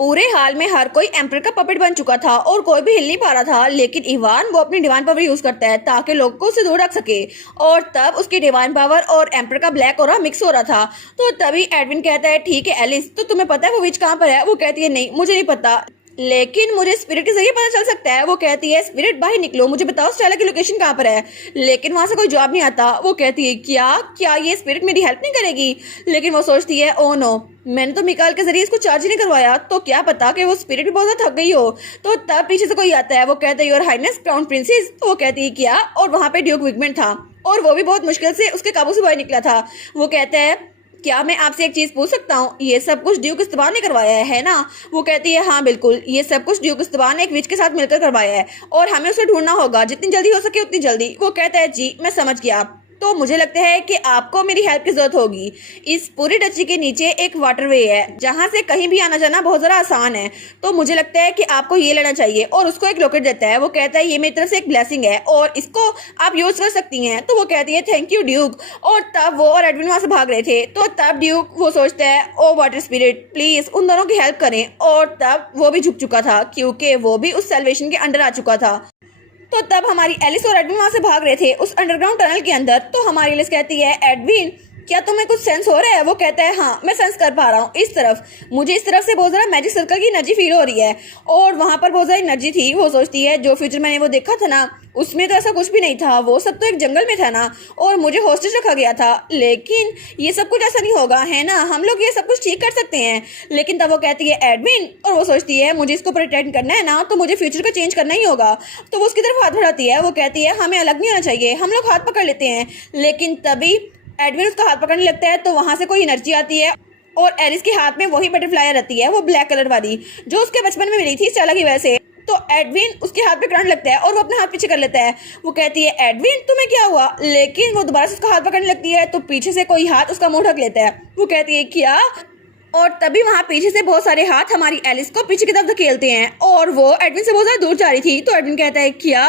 पूरे हाल में हर कोई एम्पर का पपेट बन चुका था और कोई भी हिल नहीं पा रहा था। लेकिन इवान वो अपनी डिवाइन पावर यूज करता है ताकि लोगों को उससे दूर रख सके। और तब उसकी डिवाइन पावर और एम्पर का ब्लैक ऑरा मिक्स हो रहा था। तो तभी एडविन कहता है, ठीक है एलिस, तो तुम्हें पता है वो विच कहाँ पर है? वो कहती है, नहीं मुझे नहीं पता, लेकिन मुझे स्पिरिट के जरिए पता चल सकता है। वो कहती है, स्पिरिट बाहर निकलो, मुझे बताओ स्टेला की लोकेशन कहाँ पर है। लेकिन वहां से कोई जवाब नहीं आता। वो कहती है, क्या क्या ये स्पिरिट मेरी हेल्प नहीं करेगी? लेकिन वो सोचती है, ओ नो, मैंने तो मिकाएल के जरिए इसको चार्ज ही नहीं करवाया, तो क्या पता कि वो स्पिरिट भी बहुत ज्यादा थक गई हो। तो तब पीछे से कोई आता है। वो कहता है, योर हाइनेस क्राउन प्रिंसेस। तो वो कहती है, क्या? और वहां पे ड्यूक विगमेंट था और वो भी बहुत मुश्किल से उसके काबू से बाहर निकला था। वो कहता है, क्या मैं आपसे एक चीज पूछ सकता हूँ? ये सब कुछ ड्यूक इस्तबान ने करवाया है ना? वो कहती है, हाँ बिल्कुल, ये सब कुछ ड्यूक इस्तबान ने एक विच के साथ मिलकर करवाया है और हमें उसे ढूंढना होगा जितनी जल्दी हो सके उतनी जल्दी। वो कहता है, जी मैं समझ गया, तो मुझे लगता है कि आपको मेरी हेल्प की जरूरत होगी। इस पूरी डची के नीचे एक वाटरवे है जहां से कहीं भी आना जाना बहुत ज़रा आसान है, तो मुझे लगता है कि आपको ये लेना चाहिए। और उसको एक लॉकेट देता है। वो कहता है, ये मेरी तरफ से एक ब्लेसिंग है और इसको आप यूज कर सकती हैं। तो वो कहती है, थैंक यू ड्यूक। और तब वो और एडविन वहां से भाग रहे थे। तो तब ड्यूक वो सोचता है, ओ वाटर स्पिरिट प्लीज उन दोनों की हेल्प करें। और तब वो भी झुक चुका था क्योंकि वो भी उस सेल्वेशन के अंडर आ चुका था। तो तब हमारी एलिस और एडविन वहां से भाग रहे थे उस अंडरग्राउंड टनल के अंदर। तो हमारी एलिस कहती है, एडविन क्या तुम्हें कुछ सेंस हो रहा है? वो कहता है, हाँ मैं सेंस कर पा रहा हूँ। इस तरफ मुझे इस तरफ से बहुत ज़्यादा मैजिक सर्कल की एनर्जी फील हो रही है और वहाँ पर बहुत ज़्यादा एनर्जी थी। वो सोचती है, जो फ्यूचर मैंने वो देखा था ना, उसमें तो ऐसा कुछ भी नहीं था, वो सब तो एक जंगल में था ना और मुझे हॉस्टेज रखा गया था। लेकिन ये सब कुछ ऐसा नहीं होगा, है ना? हम लोग ये सब कुछ ठीक कर सकते हैं। लेकिन तब वो कहती है, एडविन, और वो सोचती है, मुझे इसको प्रिटेंड करना है ना, तो मुझे फ्यूचर को चेंज करना ही होगा। तो वो उसकी तरफ हाथ बढ़ाती है। वो कहती है, हमें अलग नहीं होना चाहिए, हम लोग हाथ पकड़ लेते हैं। लेकिन तभी एडविन उसका हाथ पकड़ने लगता है तो वहां से कोई एनर्जी आती है और एलिस के हाथ में वही बटरफ्लाई रहती है, वो ब्लैक कलर वाली जो उसके बचपन में मिली थी स्टेला की वजह से। तो एडविन उसके हाथ पे करंट लगता है और वो अपने हाथ पीछे कर लेता है। वो कहती है, एडविन तुम्हें क्या हुआ? लेकिन वो दोबारा से उसका हाथ पकड़ने लगती है तो पीछे से कोई हाथ उसका मुंह ढक लेता है। वो कहती है, क्या? और तभी वहां पीछे से बहुत सारे हाथ हमारी एलिस को पीछे की तरफ धकेलते हैं और वो एडविन से बहुत ज्यादा दूर जा रही थी। तो एडविन कहता है, क्या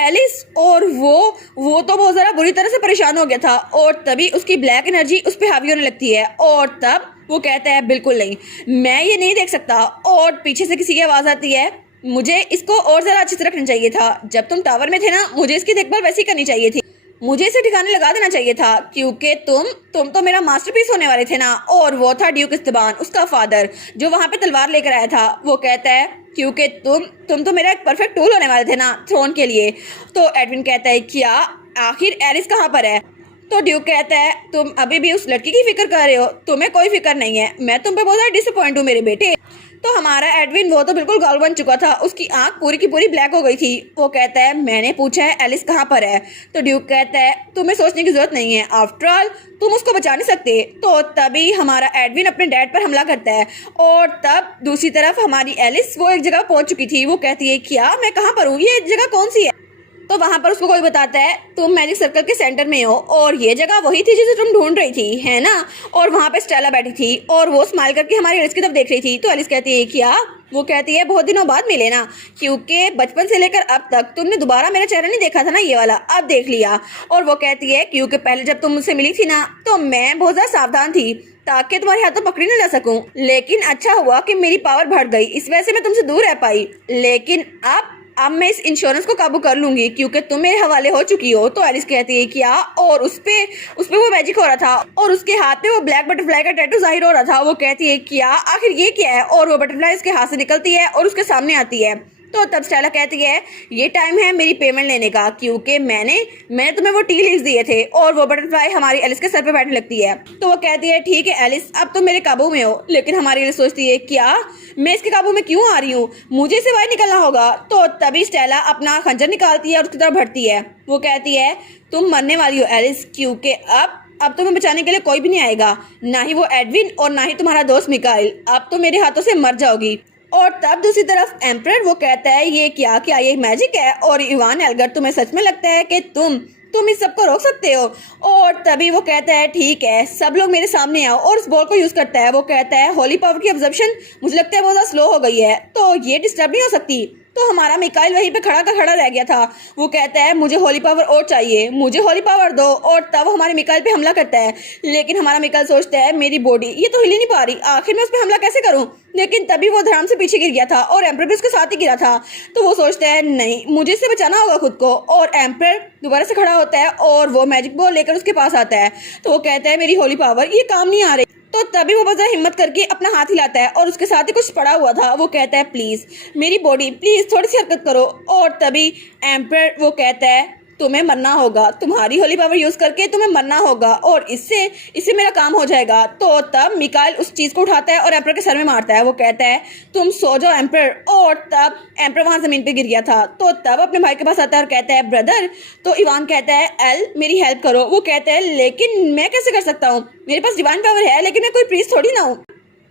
एलिस? और वो तो बहुत ज़्यादा बुरी तरह से परेशान हो गया था और तभी उसकी ब्लैक एनर्जी उस पर हावी होने लगती है। और तब वो कहता है, बिल्कुल नहीं, मैं ये नहीं देख सकता। और पीछे से किसी की आवाज़ आती है, मुझे इसको और ज़रा अच्छे से रखना चाहिए था। जब तुम टावर में थे ना, मुझे इसकी देखभाल वैसी करनी चाहिए थी, मुझे इसे ठिकाने लगा देना चाहिए था क्योंकि तुम तो मेरा मास्टरपीस होने वाले थे ना। और वो था ड्यूक इस्तबान, उसका फादर, जो वहां पे तलवार लेकर आया था। वो कहता है, क्योंकि तुम तो मेरा एक परफेक्ट टूल होने वाले थे ना थ्रोन के लिए। तो एडविन कहता है, क्या आखिर एलिस कहाँ पर है? तो ड्यूक कहता है, तुम अभी भी उस लड़की की फिक्र कर रहे हो, तुम्हें कोई फिक्र नहीं है। मैं तुम पे बहुत ज़्यादा डिसअपॉइंट हूँ मेरे बेटे। तो हमारा एडविन वो तो बिल्कुल गाल बन चुका था, उसकी आंख पूरी की पूरी ब्लैक हो गई थी। वो कहता है, मैंने पूछा है एलिस कहाँ पर है? तो ड्यूक कहता है, तुम्हें सोचने की जरूरत नहीं है, आफ्टर ऑल तुम उसको बचा नहीं सकते। तो तभी हमारा एडविन अपने डैड पर हमला करता है और तब दूसरी तरफ हमारी एलिस वो एक जगह पहुंच चुकी थी। वो कहती है, क्या मैं कहाँ पर हूँ, ये जगह कौन सी है? तो वहां पर उसको कोई बताता है, तुम मैजिक सर्कल के सेंटर में हो और ये जगह वही थी जिसे तुम ढूंढ रही थी, है ना? और वहां पे स्टेला बैठी थी और वो स्माइल करके हमारी एलिस की तरफ देख रही थी। तो एलिस कहती है, क्या? वो कहती है, बहुत दिनों बाद मिले ना, क्योंकि बचपन से लेकर अब तक तुमने दोबारा मेरा चेहरा नहीं देखा था ना, ये वाला अब देख लिया। और वो कहती है, क्योंकि पहले जब तुम मुझसे मिली थी ना, तो मैं बहुत ज्यादा सावधान थी ताकि तुम्हारे हाथों पकड़ी न जा सकूं। लेकिन अच्छा हुआ कि मेरी पावर बढ़ गई, इस वजह से मैं तुमसे दूर रह पाई। लेकिन अब मैं इस इंश्योरेंस को काबू कर लूंगी क्योंकि तुम मेरे हवाले हो चुकी हो। तो एलिस कहती है, क्या? और उस पे वो मैजिक हो रहा था और उसके हाथ में वो ब्लैक बटरफ्लाई का टैटू जाहिर हो रहा था। वो कहती है, क्या आखिर ये क्या है? और वो बटरफ्लाई उसके हाथ से निकलती है और उसके सामने आती है। तो तब स्टेला कहती है, ये टाइम है मेरी पेमेंट लेने का, क्योंकि मैंने तुम्हें वो टी लीव्स दिए थे। और वो बटरफ्लाई हमारी एलिस के सर पे बैठने लगती है। तो वो कहती है, ठीक है एलिस, अब तुम मेरे काबू में हो। लेकिन हमारी एलिस सोचती है, क्या मैं इसके काबू में क्यों आ रही हूँ? मुझे इसे बाहर निकलना होगा। तो तभी स्टेला अपना खंजर निकालती है और उसकी तरफ बढ़ती है। वो कहती है, तुम मरने वाली हो एलिस, क्योंकि अब तुम्हें बचाने के लिए कोई भी नहीं आएगा, ना ही वो एडविन और ना ही तुम्हारा दोस्त मिकाइल। अब तो मेरे हाथों से मर जाओगी। और तब दूसरी तरफ एम्परर वो कहता है, ये क्या ये मैजिक है? और इवान एल्गर, तुम्हें सच में लगता है कि तुम इस सब को रोक सकते हो? और तभी वो कहता है, ठीक है सब लोग मेरे सामने आओ। और उस बॉल को यूज करता है। वो कहता है, होली पावर की ऑब्जर्वेशन मुझे लगता है बहुत ज्यादा स्लो हो गई है, तो ये डिस्टर्ब नहीं हो सकती। तो हमारा मिकाइल वहीं पे खड़ा का खड़ा रह गया था। वो कहता है, मुझे होली पावर और चाहिए, मुझे होली पावर दो। और तब हमारे मिकाइल पे हमला करता है। लेकिन हमारा मिकाइल सोचता है, मेरी बॉडी ये तो हिल ही नहीं पा रही, आखिर मैं उस पर हमला कैसे करूं? लेकिन तभी वो धड़ाम से पीछे गिर गया था और एम्पर भी उसके साथ ही गिरा था। तो वो सोचता है नहीं, मुझे इससे बचाना होगा खुद को, और एम्पर दोबारा से खड़ा होता है और वो मैजिक बॉल लेकर उसके पास आता है। तो वो कहता है मेरी होली पावर ये काम नहीं आ रही। तो तभी वो बस हिम्मत करके अपना हाथ हिलाता है और उसके साथ ही कुछ पड़ा हुआ था। वो कहता है प्लीज मेरी बॉडी, प्लीज थोड़ी सी हरकत करो। और तभी एम्पर वो कहता है तुम्हें मरना होगा, तुम्हारी होली पावर यूज करके तुम्हें मरना होगा और इससे मेरा काम हो जाएगा। तो तब मिकाइल उस चीज को उठाता है और एम्पर के सर में मारता है। वो कहता है तुम सो जाओ एम्पर। और तब एम्पर वहां जमीन पे गिर गया था। तो तब अपने भाई के पास आता है और कहता है ब्रदर। तो इवान कहता है एल मेरी हेल्प करो। वो कहता है लेकिन मैं कैसे कर सकता हूँ, मेरे पास डिवाइन पावर है लेकिन मैं कोई प्रीस्ट थोड़ी ना हूँ।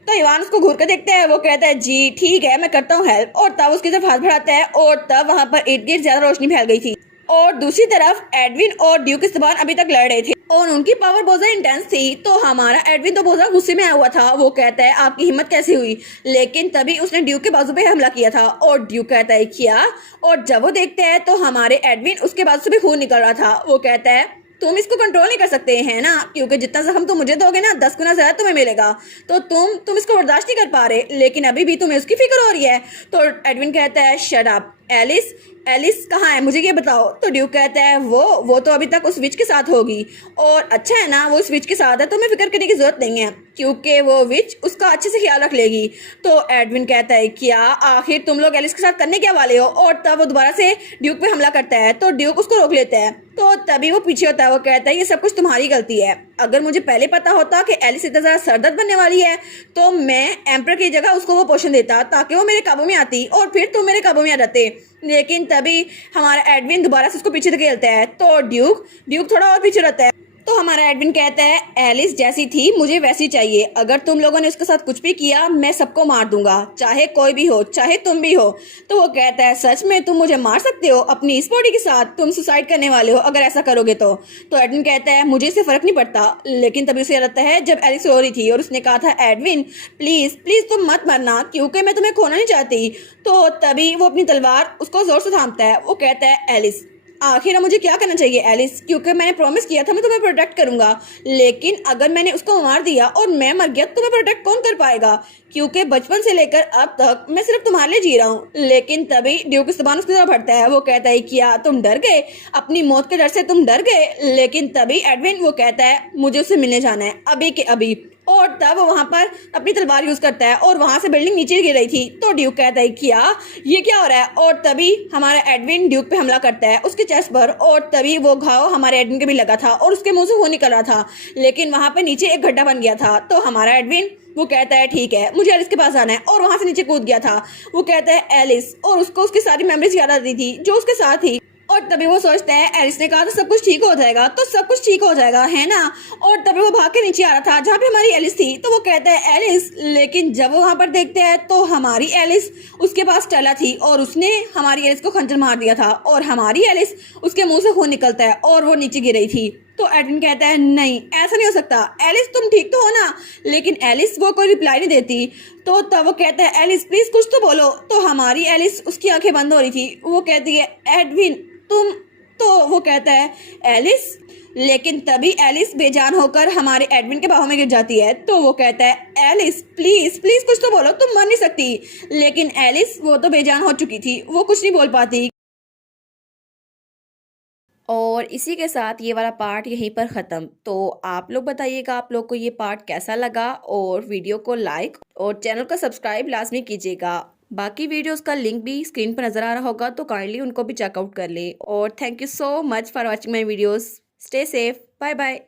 तो इवान उसको घूर कर देखता है। वो कहता है जी ठीक है मैं करता हूँ हेल्प। और तब उसकी तरफ हाथ बढ़ाता है और तब वहां पर इर्द गिर्द ज्यादा रोशनी फैल गई थी और दूसरी तरफ एडविन और ड्यूक इस्तेबान अभी तक लड़ रहे थे और उनकी पावर बहुत ज्यादा इंटेंस थी। तो हमारा एडविन तो बहुत ज्यादा गुस्से में आया हुआ था। वो कहता है आपकी हिम्मत कैसे हुई, लेकिन तभी उसने ड्यूक के बाजू पे हमला किया था और ड्यूक कहता है क्या। और जब वो देखते हैं तो हमारे एडविन उसके बाजू से भी खून निकल रहा था। वो कहता है तुम इसको कंट्रोल नहीं कर सकते हैं ना, क्योंकि जितना जख्म तुम मुझे दोगे ना 10 गुना ज्यादा तुम्हें मिलेगा। तो तुम इसको बर्दाश्त नहीं कर पा रहे, लेकिन अभी भी तुम्हें उसकी फिक्र हो रही है। तो एडविन कहता है शट अप एलिस, एलिस कहाँ है मुझे ये बताओ। तो ड्यूक कहता है वो तो अभी तक उस विच के साथ होगी और अच्छा है ना वो उस विच के साथ है, तुम्हें फिक्र करने की जरूरत नहीं है क्योंकि वो विच उसका अच्छे से ख्याल रख लेगी। तो एडविन कहता है क्या आखिर तुम लोग एलिस के साथ करने क्या वाले हो। और तब वो दोबारा से ड्यूक पे हमला करता है तो ड्यूक उसको रोक लेता है। तो तभी वो पीछे होता है। वो कहता है ये सब कुछ तुम्हारी गलती है, अगर मुझे पहले पता होता कि एलिस इतना ज्यादा सरदर्द बनने वाली है तो मैं एम्पर की जगह उसको वो पोषण देता ताकि वो मेरे काबू में आती और फिर तुम मेरे काबू में आ जाते। लेकिन तभी हमारा एडविन दोबारा से उसको पीछे धकेलता है। तो ड्यूक थोड़ा और पीछे रहता है। तो हमारा एडविन कहता है एलिस जैसी थी मुझे वैसी चाहिए, अगर तुम लोगों ने उसके साथ कुछ भी किया मैं सबको मार दूंगा, चाहे कोई भी हो, चाहे तुम भी हो। तो वो कहता है सच में तुम मुझे मार सकते हो अपनी इस बॉडी के साथ, तुम सुसाइड करने वाले हो अगर ऐसा करोगे तो एडविन कहता है मुझे इससे फर्क नहीं पड़ता। लेकिन तभी उसे याद आता है जब एलिस रो रही थी और उसने कहा था एडविन प्लीज प्लीज तुम मत मरना क्योंकि मैं तुम्हें खोना नहीं चाहती। तो तभी वो अपनी तलवार उसको जोर से थामता है। वो कहता है एलिस आखिर मुझे क्या करना चाहिए एलिस, क्योंकि मैंने प्रॉमिस किया था मैं तुम्हें प्रोटेक्ट करूंगा, लेकिन अगर मैंने उसको मार दिया और मैं मर गया तो तुम्हें प्रोटेक्ट कौन कर पाएगा, क्योंकि बचपन से लेकर अब तक मैं सिर्फ तुम्हारे लिए जी रहा हूँ। लेकिन तभी ड्यूक इस्तेबान उसकी तरफ बढ़ता है। वो कहता है क्या तुम डर गए, अपनी मौत के डर से तुम डर गए। लेकिन तभी एडविन वो कहता है मुझे उससे मिलने जाना है अभी के अभी। और तब वो वहां पर अपनी तलवार यूज करता है और वहां से बिल्डिंग नीचे गिर रही थी। तो ड्यूक कहता है क्या ये क्या हो रहा है। और तभी हमारा एडविन ड्यूक पे हमला करता है उसके चेस्ट पर और तभी वो घाव हमारे एडविन के भी लगा था और उसके मुंह से खून निकल रहा था, लेकिन वहां पे नीचे एक गड्ढा बन गया था। तो हमारा एडविन वो कहता है ठीक है मुझे एलिस के पास आना है और वहां से नीचे कूद गया था। वो कहता है एलिस, और उसको उसकी सारी मेमोरीज याद आती थी जो उसके साथ थी। और तभी वो सोचता है एलिस ने कहा तो सब कुछ ठीक हो जाएगा, तो सब कुछ ठीक हो जाएगा है ना। और तभी वो भाग के नीचे आ रहा था जहाँ पे हमारी एलिस थी। तो वो कहता है एलिस, लेकिन जब वो वहां पर देखते हैं तो हमारी एलिस उसके पास टला थी और उसने हमारी एलिस को खंजर मार दिया था और हमारी एलिस उसके मुंह से खून निकलता है और वो नीचे गिर रही थी। तो एडविन कहता है नहीं ऐसा नहीं हो सकता एलिस, तुम ठीक तो हो ना। लेकिन एलिस वो कोई रिप्लाई नहीं देती। तो तब वो कहता है एलिस प्लीज कुछ तो बोलो। तो हमारी एलिस उसकी आंखें बंद हो रही थी। वो कहती है एडविन तुम। तो वो कहता है एलिस, लेकिन तभी एलिस बेजान होकर हमारे एडविन के बाहों में गिर जाती है। तो वो कहता है एलिस प्लीज प्लीज कुछ तो बोलो, तुम मर नहीं सकती। लेकिन एलिस वो तो बेजान हो चुकी थी, वो कुछ नहीं बोल पाती। और इसी के साथ ये वाला पार्ट यहीं पर ख़त्म। तो आप लोग बताइएगा आप लोग को ये पार्ट कैसा लगा और वीडियो को लाइक और चैनल को सब्सक्राइब लाजमी कीजिएगा। बाकी वीडियोस का लिंक भी स्क्रीन पर नज़र आ रहा होगा तो काइंडली उनको भी चेकआउट कर लें। और thank you so much for watching my videos. Stay safe, bye bye.